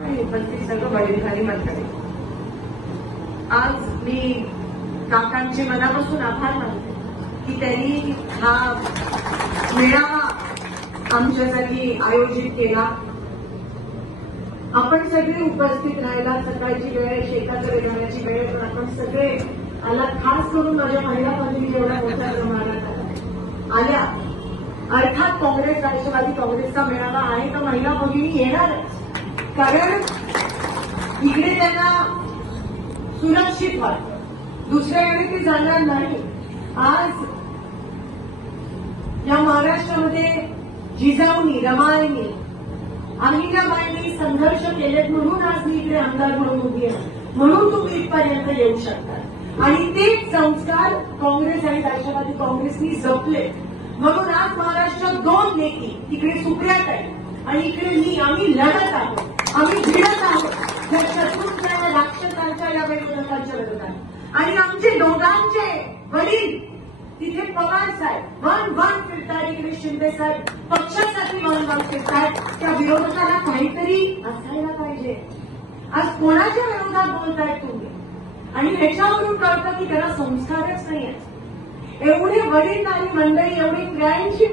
पण ती सगळं वडीलधारी मंडळी. आज मी काकांचे मनापासून आभार मानते की त्यांनी हा मेळावा आमच्यासाठी आयोजित केला. आपण सगळे उपस्थित राहायला, सकाळची वेळ, शेताकडे जाण्याची वेळ, पण आपण सगळे आला. खास करून माझ्या महिला भगिनी जेवढ्या मोठ्या प्रमाणात आल्या. अर्थात काँग्रेस, राष्ट्रवादी काँग्रेसचा मेळावा आहे तर महिला भगिनी येणारच, कारण इकडे त्यांना सुरक्षित वाटतं. दुसऱ्याकडे ते जाणार नाही. आज या महाराष्ट्रामध्ये जिजाऊनी, रमाईनी, अहिल्याबाईंनी संघर्ष केलेत म्हणून आज मी इकडे आमदार म्हणून उभी आहे. म्हणून तुम्ही इथपर्यंत येऊ शकता आणि तेच संस्कार काँग्रेस आणि राष्ट्रवादी काँग्रेसनी जपले. म्हणून आज महाराष्ट्रात दोन नेती, तिकडे सुप्रियाताई आणि इकडे मी, आम्ही लढत आहोत, आम्ही भिडत आहोत या शत्रूंच्या, राक्षसांच्या, या विरोधकांच्या विरोधात. आणि आमचे दोघांचे वडील तिथे पवार साहेब वन फिरतात, इकडे शिंदे साहेब पक्षासाठी वन फिरतात. त्या विरोधकाला काहीतरी असायला पाहिजे. आज कोणाच्या विरोधात बोलतायत तुम्ही? आणि ह्याच्यावरून कळतं की त्याला संस्कारच नाही आहेत. एवढे वडीलधारी मंडळी, एवढी 83